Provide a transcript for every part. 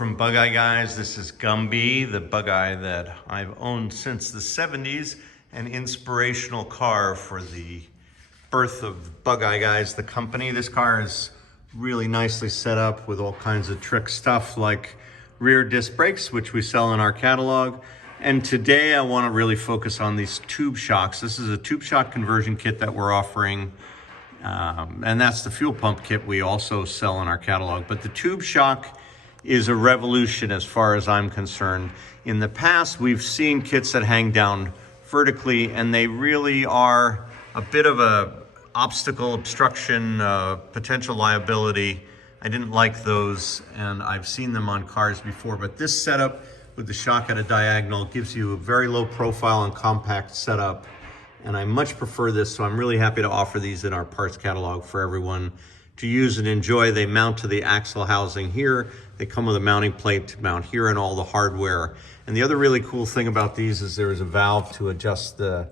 from Bugeye Guys. This is Gumby, the Bugeye that I've owned since the 70s, an inspirational car for the birth of Bugeye Guys, the company. This car is really nicely set up with all kinds of trick stuff like rear disc brakes, which we sell in our catalog. And today I want to really focus on these tube shocks. This is a tube shock conversion kit that we're offering. And that's the fuel pump kit we also sell in our catalog. But the tube shock is a revolution as far as I'm concerned. In the past, we've seen kits that hang down vertically, and they really are a bit of a obstacle, obstruction, potential liability. I didn't like those, and I've seen them on cars before, but this setup with the shock at a diagonal gives you a very low profile and compact setup. And I much prefer this, so I'm really happy to offer these in our parts catalog for everyone to use and enjoy. They mount to the axle housing here. They come with a mounting plate to mount here and all the hardware. And the other really cool thing about these is there is a valve to adjust the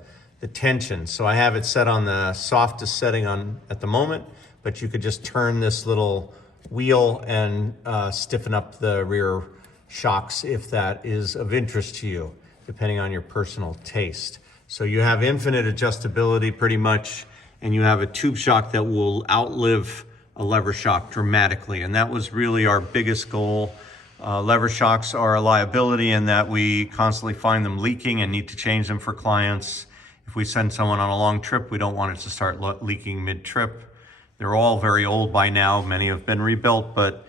tension. So I have it set on the softest setting at the moment, but you could just turn this little wheel and stiffen up the rear shocks if that is of interest to you, depending on your personal taste. So you have infinite adjustability pretty much, and you have a tube shock that will outlive a lever shock dramatically. And that was really our biggest goal. Lever shocks are a liability in that we constantly find them leaking and need to change them for clients. If we send someone on a long trip, we don't want it to start leaking mid-trip. They're all very old by now. Many have been rebuilt, but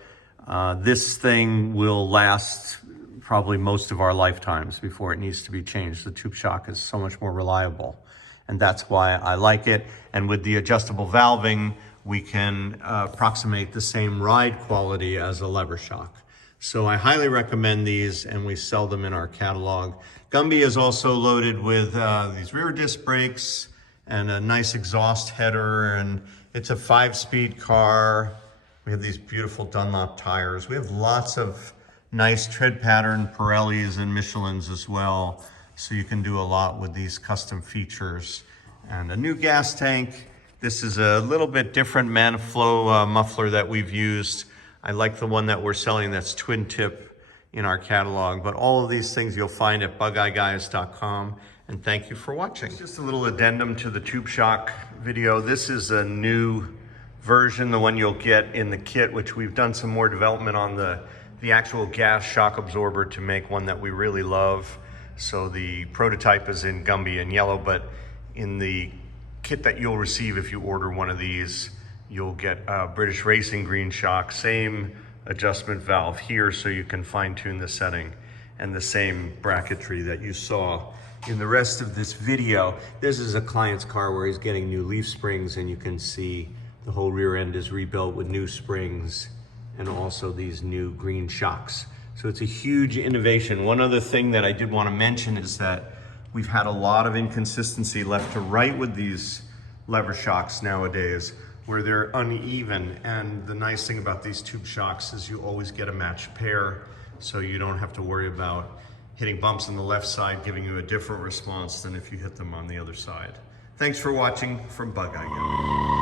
this thing will last probably most of our lifetimes before it needs to be changed. The tube shock is so much more reliable, and that's why I like it. And with the adjustable valving, we can approximate the same ride quality as a lever shock. So I highly recommend these, and we sell them in our catalog. Gumby is also loaded with these rear disc brakes and a nice exhaust header, and it's a 5-speed car. We have these beautiful Dunlop tires. We have lots of nice tread pattern Pirellis and Michelins as well. So you can do a lot with these custom features. And a new gas tank. This is a little bit different Manflow muffler that we've used. I like the one that we're selling that's twin tip in our catalog. But all of these things you'll find at bugeyeguys.com. And thank you for watching. Just a little addendum to the tube shock video. This is a new version, the one you'll get in the kit, which we've done some more development on the actual gas shock absorber to make one that we really love. So the prototype is in Gumby and yellow, but in the kit that you'll receive if you order one of these, you'll get a British Racing green shock, same adjustment valve here so you can fine tune the setting, and the same bracketry that you saw in the rest of this video. This is a client's car where he's getting new leaf springs, and you can see the whole rear end is rebuilt with new springs and also these new green shocks. So it's a huge innovation. One other thing that I did want to mention is that we've had a lot of inconsistency left to right with these lever shocks nowadays, where they're uneven. And the nice thing about these tube shocks is you always get a matched pair, so you don't have to worry about hitting bumps on the left side giving you a different response than if you hit them on the other side. Thanks for watching from Bugeye Guys.